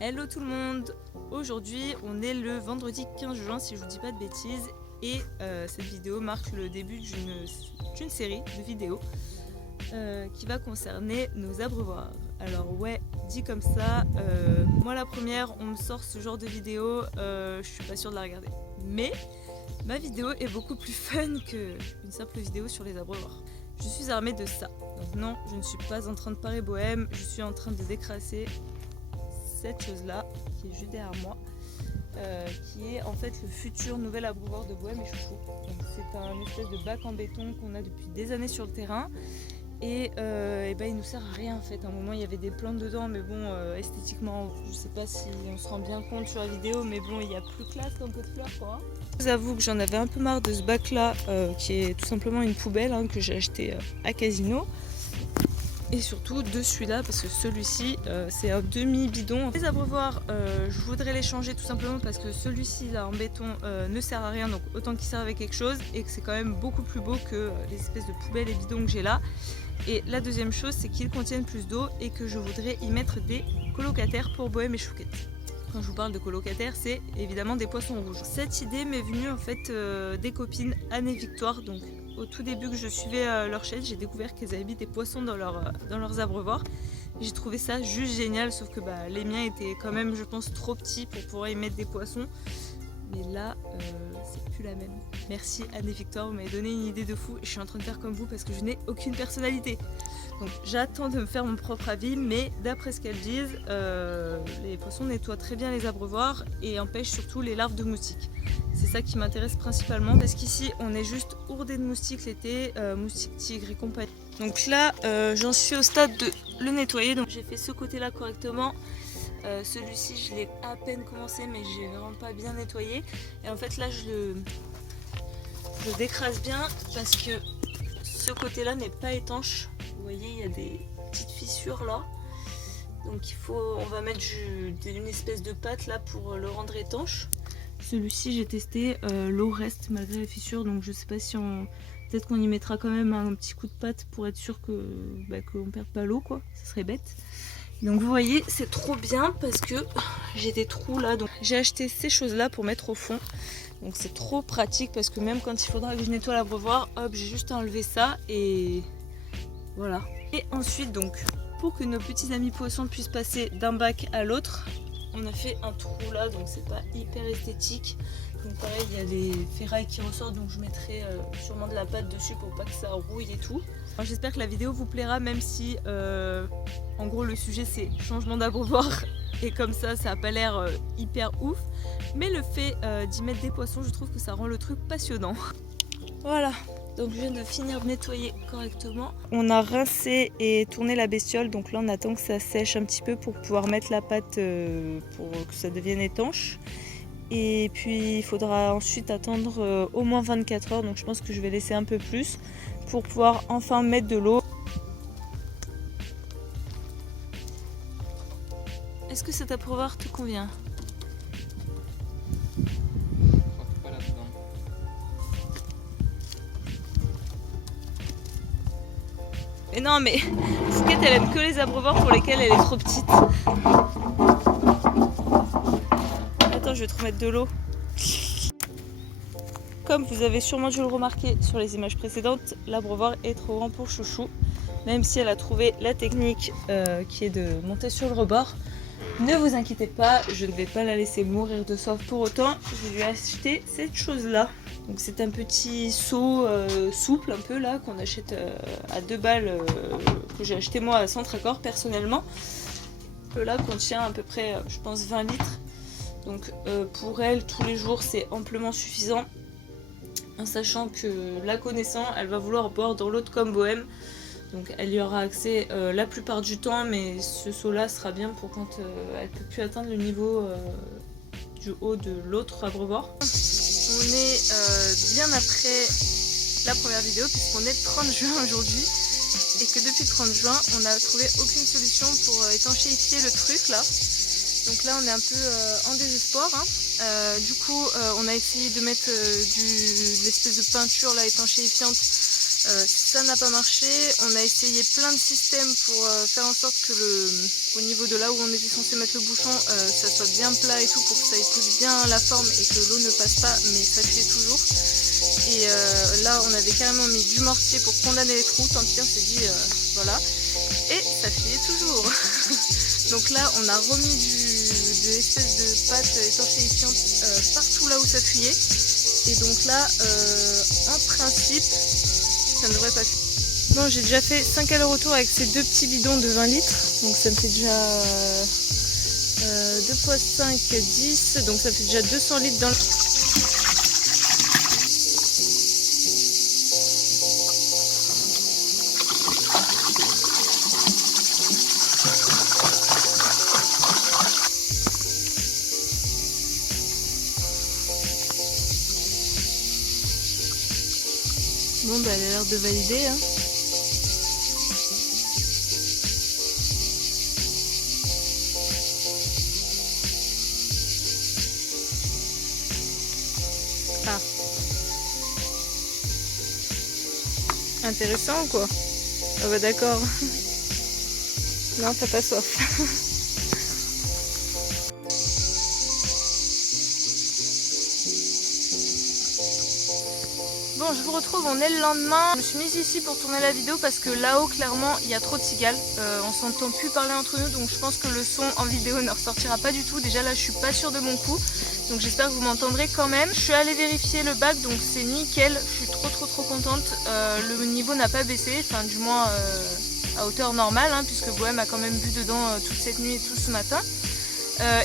Hello tout le monde. Aujourd'hui on est le vendredi 15 juin si je vous dis pas de bêtises et cette vidéo marque le début d'une série de vidéos qui va concerner nos abreuvoirs. Alors ouais, dit comme ça, moi la première on me sort ce genre de vidéo, je suis pas sûre de la regarder. Mais ma vidéo est beaucoup plus fun qu'une simple vidéo sur les abreuvoirs. Je suis armée de ça. Donc non, je ne suis pas en train de parer bohème, je suis en train de décrasser cette chose là qui est juste derrière moi, qui est en fait le futur nouvel abreuvoir de Bohème et Chouchou. C'est un espèce de bac en béton qu'on a depuis des années sur le terrain et il nous sert à rien en fait. À un moment il y avait des plantes dedans, mais bon, esthétiquement je sais pas si on se rend bien compte sur la vidéo, mais bon, il y a plus classe qu'un pot de fleurs quoi. Je vous avoue que j'en avais un peu marre de ce bac là, qui est tout simplement une poubelle que j'ai acheté à Casino. Et surtout de celui-là, parce que celui-ci c'est un demi-bidon. Les abreuvoirs, je voudrais les changer tout simplement parce que celui-ci là en béton ne sert à rien, donc autant qu'il serve à quelque chose et que c'est quand même beaucoup plus beau que les espèces de poubelles et bidons que j'ai là. Et la deuxième chose, c'est qu'ils contiennent plus d'eau et que je voudrais y mettre des colocataires pour Bohème et Chouquette. Quand je vous parle de colocataires, c'est évidemment des poissons rouges. Cette idée m'est venue en fait des copines Anne et Victoire. Donc au tout début que je suivais leur chaîne, j'ai découvert qu'elles avaient mis des poissons dans leurs abreuvoirs. J'ai trouvé ça juste génial, sauf que les miens étaient quand même, je pense, trop petits pour pouvoir y mettre des poissons. Mais là, c'est plus la même. Merci Anne et Victoire, vous m'avez donné une idée de fou. Je suis en train de faire comme vous parce que je n'ai aucune personnalité. Donc j'attends de me faire mon propre avis, mais d'après ce qu'elles disent, les poissons nettoient très bien les abreuvoirs et empêchent surtout les larves de moustiques. C'est ça qui m'intéresse principalement parce qu'ici on est juste ourdé de moustiques l'été, moustiques tigres et compagnie. Donc là j'en suis au stade de le nettoyer, donc j'ai fait ce côté là correctement. Celui-ci je l'ai à peine commencé mais j'ai vraiment pas bien nettoyé. Et en fait là je le décrase bien parce que ce côté là n'est pas étanche. Vous voyez, il y a des petites fissures là, donc on va mettre une espèce de pâte là pour le rendre étanche. Celui-ci j'ai testé, l'eau reste malgré les fissures, donc je sais pas si peut-être qu'on y mettra quand même un petit coup de pâte pour être sûr qu'on ne perde pas l'eau quoi, ça serait bête. Donc vous voyez, c'est trop bien parce que j'ai des trous là, donc j'ai acheté ces choses là pour mettre au fond. Donc c'est trop pratique parce que même quand il faudra que je nettoie l'abreuvoir, hop, j'ai juste à enlever ça et voilà. Et ensuite, donc, pour que nos petits amis poissons puissent passer d'un bac à l'autre, on a fait un trou là, donc c'est pas hyper esthétique. Donc pareil, il y a des ferrailles qui ressortent, donc je mettrai sûrement de la pâte dessus pour pas que ça rouille et tout. J'espère que la vidéo vous plaira, même si en gros le sujet c'est changement d'abreuvoir et comme ça a pas l'air hyper ouf. Mais le fait d'y mettre des poissons, je trouve que ça rend le truc passionnant. Voilà. Donc je viens de finir de nettoyer correctement. On a rincé et tourné la bestiole, donc là on attend que ça sèche un petit peu pour pouvoir mettre la pâte pour que ça devienne étanche. Et puis il faudra ensuite attendre au moins 24 heures, donc je pense que je vais laisser un peu plus pour pouvoir enfin mettre de l'eau. Est-ce que cet abreuvoir te convient ? Mais non, mais Fouquette elle aime que les abreuvoirs pour lesquels elle est trop petite. Attends, je vais te remettre de l'eau. Comme vous avez sûrement dû le remarquer sur les images précédentes, l'abreuvoir est trop grand pour Chouchou. Même si elle a trouvé la technique qui est de monter sur le rebord. Ne vous inquiétez pas, je ne vais pas la laisser mourir de soif pour autant. Je vais lui acheter cette chose là. Donc c'est un petit seau souple un peu là qu'on achète à 2 balles, que j'ai acheté moi à Centre-Accord personnellement. Là contient à peu près je pense 20 litres. Donc pour elle tous les jours c'est amplement suffisant. En sachant que la connaissant, elle va vouloir boire dans l'eau comme Bohème. Donc elle y aura accès la plupart du temps, mais ce seau là sera bien pour quand elle ne peut plus atteindre le niveau du haut de l'autre abreuvoir. On est bien après la première vidéo puisqu'on est le 30 juin aujourd'hui et que depuis le 30 juin on n'a trouvé aucune solution pour étanchéifier le truc là. Donc là on est un peu en désespoir. Du coup on a essayé de mettre de l'espèce de peinture là étanchéifiante Ça n'a pas marché. On a essayé plein de systèmes pour faire en sorte que au niveau de là où on était censé mettre le bouchon, ça soit bien plat et tout pour que ça épouse bien la forme et que l'eau ne passe pas, mais ça fait toujours. Et là on avait carrément mis du mortier pour condamner les trous, tant pis on s'est dit voilà. Et ça filait toujours. Donc là on a remis de l'espèce de pâte étanchéifiante partout là où ça fuyait. Et donc là en principe ça ne devrait pas fuir. Bon, j'ai déjà fait 5 allers-retours avec ces deux petits bidons de 20 litres. Donc ça me fait déjà 2 x 5, 10. Donc ça fait déjà 200 litres dans le... Bon, bah elle a l'air de valider, hein. Ah. Intéressant quoi. Ah bah d'accord. Non, t'as pas soif. Bon, je vous retrouve, on est le lendemain. Je me suis mise ici pour tourner la vidéo parce que là-haut, clairement, il y a trop de cigales. On s'entend plus parler entre nous, donc je pense que le son en vidéo ne ressortira pas du tout. Déjà là, je suis pas sûre de mon coup, donc j'espère que vous m'entendrez quand même. Je suis allée vérifier le bac, donc c'est nickel. Je suis trop contente. Le niveau n'a pas baissé, enfin du moins à hauteur normale, hein, puisque Bohème a quand même bu dedans toute cette nuit et tout ce matin.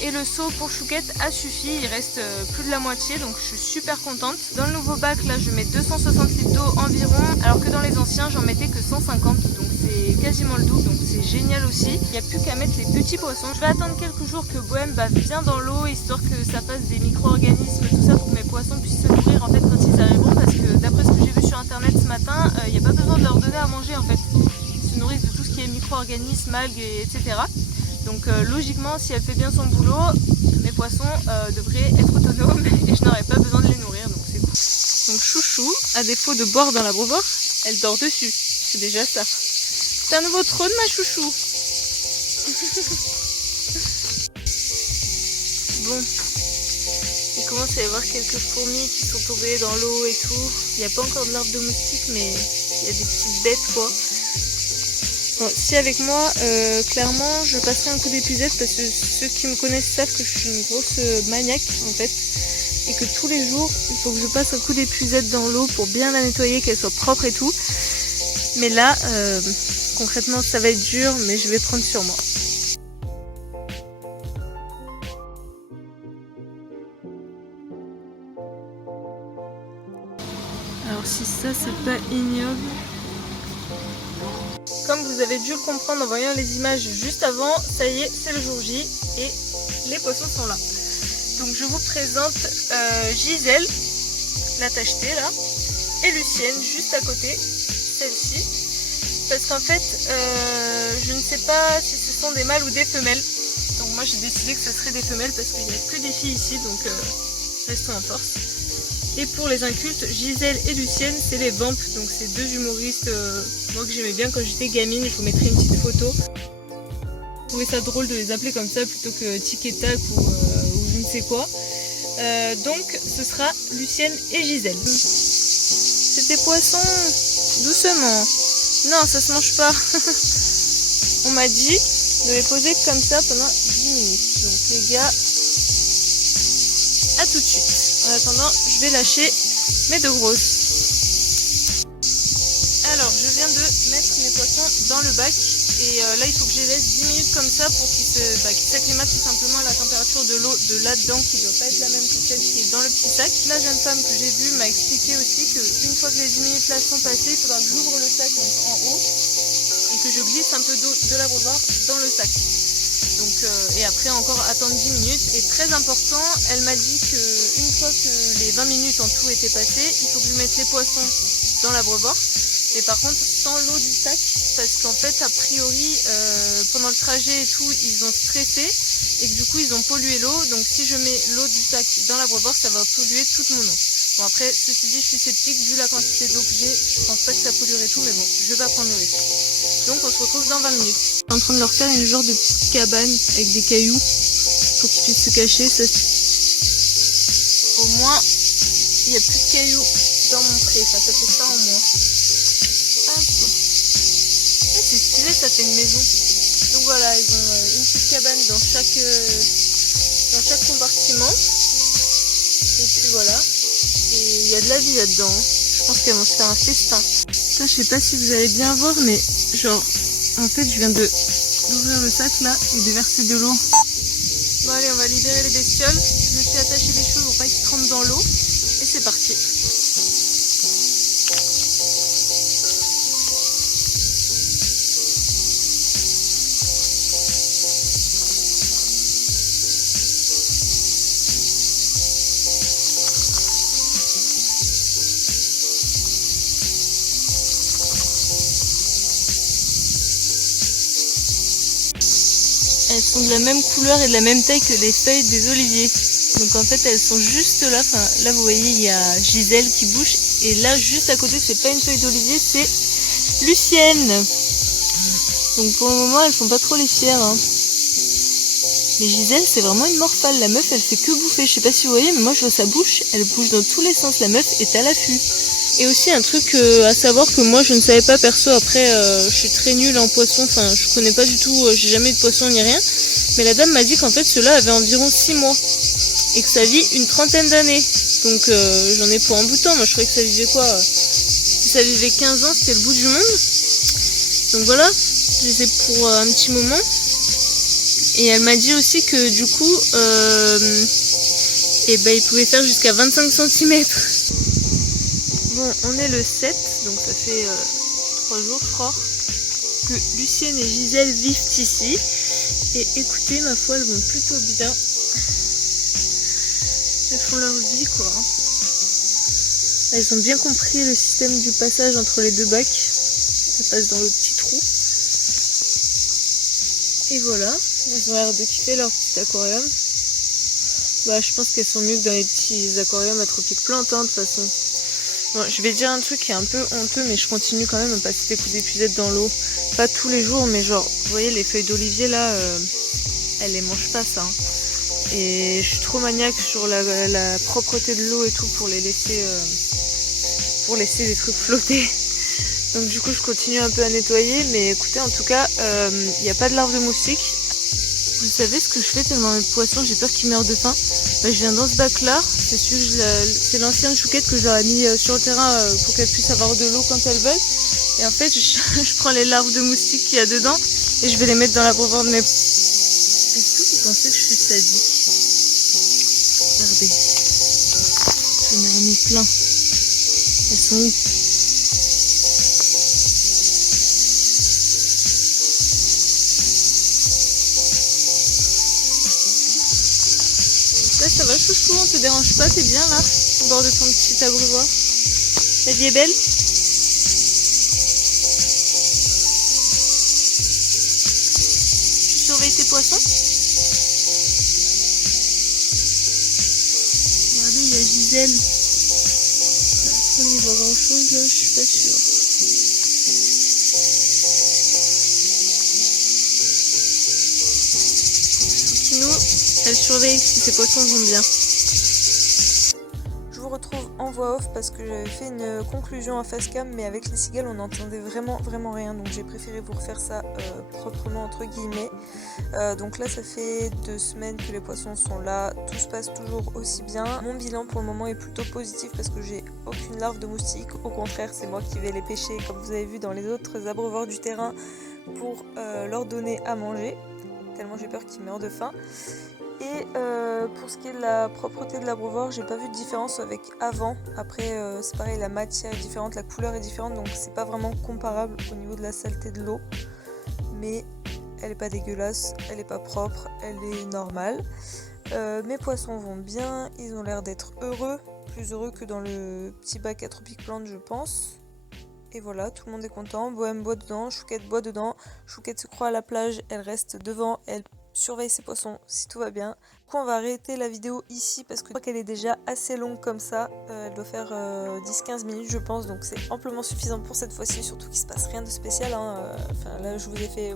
Et le seau pour Chouquette a suffi, il reste plus de la moitié, donc je suis super contente. Dans le nouveau bac là je mets 260 litres d'eau environ, alors que dans les anciens j'en mettais que 150, donc c'est quasiment le double, donc c'est génial aussi. Il n'y a plus qu'à mettre les petits poissons. Je vais attendre quelques jours que Bohème bave bien dans l'eau, histoire que ça fasse des micro-organismes, tout ça, pour que mes poissons puissent se nourrir en fait quand ils arriveront, parce que d'après ce que j'ai vu sur internet ce matin, il n'y a pas besoin de leur donner à manger en fait. Ils se nourrissent de tout ce qui est micro-organismes, algues, etc. Donc logiquement, si elle fait bien son boulot, mes poissons devraient être autonomes et je n'aurai pas besoin de les nourrir, donc c'est cool. Donc Chouchou, à défaut de boire dans l'abreuvoir, elle dort dessus, c'est déjà ça. C'est un nouveau trône ma Chouchou. Bon, il commence à y avoir quelques fourmis qui sont tombées dans l'eau et tout. Il n'y a pas encore de larves de moustiques, mais il y a des petites bêtes quoi. Bon, si avec moi, clairement, je passerai un coup d'épuisette parce que ceux qui me connaissent savent que je suis une grosse maniaque en fait, et que tous les jours, il faut que je passe un coup d'épuisette dans l'eau pour bien la nettoyer, qu'elle soit propre et tout. Mais là, concrètement, ça va être dur, mais je vais prendre sur moi. Alors si ça, c'est pas ignoble. Comme vous avez dû le comprendre en voyant les images juste avant, ça y est, c'est le jour J et les poissons sont là. Donc je vous présente Gisèle, la tachetée là, et Lucienne juste à côté, celle-ci. Parce qu'en fait, je ne sais pas si ce sont des mâles ou des femelles. Donc moi j'ai décidé que ce serait des femelles parce qu'il n'y a que des filles ici, donc restons en force. Et pour les incultes, Gisèle et Lucienne, c'est les Vamps, donc c'est deux humoristes moi que j'aimais bien quand j'étais gamine. Je vous mettrai une petite photo. Je trouvais ça drôle de les appeler comme ça plutôt que Tic et Tac ou je ne sais quoi. Donc ce sera Lucienne et Gisèle. C'était poisson, doucement. Non, ça se mange pas. On m'a dit de les poser comme ça pendant 10 minutes. Donc les gars, à tout de suite. En attendant, je vais lâcher mes deux grosses. Alors, je viens de mettre mes poissons dans le bac. Et là, il faut que je les laisse 10 minutes comme ça pour qu'ils s'acclimatent tout simplement à la température de l'eau de là-dedans, qui ne doit pas être la même que celle qui est dans le petit sac. La jeune femme que j'ai vue m'a expliqué aussi qu'une fois que les 10 minutes là sont passées, il faudra que j'ouvre le sac en haut et que je glisse un peu d'eau de l'abreuvoir dans le sac. Donc, et après encore attendre 10 minutes. Et très important, elle m'a dit qu'une fois que les 20 minutes en tout étaient passées, il faut que je mette les poissons dans l'abreuvoir. Mais par contre sans l'eau du sac, parce qu'en fait a priori pendant le trajet et tout ils ont stressé et que du coup ils ont pollué l'eau. Donc si je mets l'eau du sac dans l'abreuvoir, ça va polluer toute mon eau. Bon après, ceci dit, je suis sceptique, vu la quantité d'eau que j'ai, je pense pas que ça polluerait tout, mais bon, je vais pas prendre le risque. Donc on se retrouve dans 20 minutes. Je suis en train de leur faire une genre de petite cabane avec des cailloux pour qu'ils puissent se cacher. Ça, au moins, il n'y a plus de cailloux dans mon pré, enfin ça fait ça en moins. Hop. Ah, c'est stylé, ça fait une maison. Donc voilà, ils ont une petite cabane dans chaque compartiment. Et puis voilà. Et il y a de la vie là-dedans. Je pense qu'elles vont se faire un festin. Putain, je sais pas si vous allez bien voir, mais genre, en fait, je viens d'ouvrir le sac là et de verser de l'eau. Bon allez, on va libérer les bestioles. Je me suis attaché les cheveux pour pas qu'ils trempent dans l'eau. Et c'est parti. Elles sont de la même couleur et de la même taille que les feuilles des oliviers. Donc en fait elles sont juste là, enfin là vous voyez il y a Gisèle qui bouge et là juste à côté c'est pas une feuille d'olivier, c'est Lucienne. Donc pour le moment elles font pas trop les fières hein. Mais Gisèle c'est vraiment une morphale, la meuf elle fait que bouffer, je sais pas si vous voyez mais moi je vois sa bouche, elle bouge dans tous les sens, la meuf est à l'affût. Et aussi un truc à savoir que moi je ne savais pas perso, après je suis très nulle en poisson, enfin je connais pas du tout, j'ai jamais eu de poisson ni rien. Mais la dame m'a dit qu'en fait ceux-là avaient environ 6 mois et que ça vit une trentaine d'années. Donc j'en ai pour un bout de temps, moi je croyais que ça vivait quoi si ça vivait 15 ans c'était le bout du monde. Donc voilà, je les ai pour un petit moment. Et elle m'a dit aussi que du coup il pouvait faire jusqu'à 25 cm. Bon, on est le 7, donc ça fait 3 jours, je crois, que Lucienne et Gisèle vivent ici. Et écoutez, ma foi, elles vont plutôt bien. Elles font leur vie, quoi. Elles ont bien compris le système du passage entre les deux bacs. Elles passent dans le petit trou. Et voilà, elles ont l'air de kiffer leur petit aquarium. Bah, je pense qu'elles sont mieux que dans les petits aquariums à tropiques plantes, hein, de toute façon. Bon, je vais dire un truc qui est un peu honteux, mais je continue quand même à passer des coups d'épuisette dans l'eau. Pas tous les jours, mais genre, vous voyez les feuilles d'olivier là, elles les mangent pas ça. Hein. Et je suis trop maniaque sur la propreté de l'eau et tout pour laisser des trucs flotter. Donc du coup je continue un peu à nettoyer, mais écoutez en tout cas, il n'y a pas de larves de moustiques. Vous savez ce que je fais tellement mes poissons, j'ai peur qu'ils meurent de faim. Bah, je viens dans ce bac là, c'est l'ancienne chouquette que je leur ai mis sur le terrain pour qu'elles puissent avoir de l'eau quand elles veulent. Et en fait je prends les larves de moustiques qu'il y a dedans et je vais les mettre dans l'abreuvoir de mes... Est-ce que vous pensez que je suis sadique? Regardez, j'en ai remis plein. Elles sont où? Ouais, ça va chouchou, on te dérange pas, t'es bien là, au bord de ton petit abreuvoir. La vie est belle. Tu surveilles tes poissons. Regardez, il y a Gisèle. Est-ce qu'on y voit grand chose là? Je suis pas sûre. Sinon, elle surveille si ses poissons vont bien. Je vous retrouve en voix off parce que j'avais fait une conclusion en face cam, mais avec les cigales on n'entendait vraiment rien, donc j'ai préféré vous refaire ça proprement entre guillemets. Donc là ça fait 2 semaines que les poissons sont là, tout se passe toujours aussi bien. Mon bilan pour le moment est plutôt positif parce que j'ai aucune larve de moustique, au contraire c'est moi qui vais les pêcher comme vous avez vu dans les autres abreuvoirs du terrain pour leur donner à manger, tellement j'ai peur qu'ils meurent de faim. Et pour ce qui est de la propreté de l'abreuvoir, j'ai pas vu de différence avec avant. Après c'est pareil, la matière est différente, la couleur est différente, donc c'est pas vraiment comparable au niveau de la saleté de l'eau. Mais elle est pas dégueulasse, elle est pas propre, elle est normale. Mes poissons vont bien, ils ont l'air d'être heureux, plus heureux que dans le petit bac à tropiques plantes je pense. Et voilà, tout le monde est content, Bohème boit dedans, Chouquette boit dedans, Chouquette se croit à la plage, elle reste devant, elle surveille ses poissons si tout va bien. coup on va arrêter la vidéo ici parce que je crois qu'elle est déjà assez longue comme ça. Elle doit faire 10-15 minutes je pense, donc c'est amplement suffisant pour cette fois-ci, surtout qu'il se passe rien de spécial. Enfin là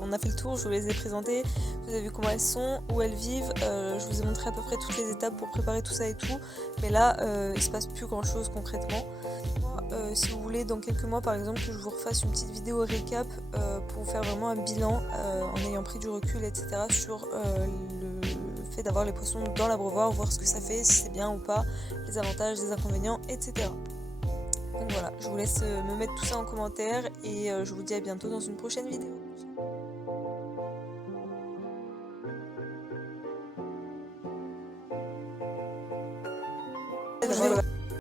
on a fait le tour, je vous les ai présentées, vous avez vu comment elles sont, où elles vivent, je vous ai montré à peu près toutes les étapes pour préparer tout ça et tout, mais là il se passe plus grand chose concrètement. Si vous voulez dans quelques mois par exemple que je vous refasse une petite vidéo récap pour vous faire vraiment un bilan en ayant pris du recul etc sur le fait d'avoir les poissons dans l'abreuvoir, voir ce que ça fait, si c'est bien ou pas, les avantages, les inconvénients, etc. Donc voilà, je vous laisse me mettre tout ça en commentaire et je vous dis à bientôt dans une prochaine vidéo.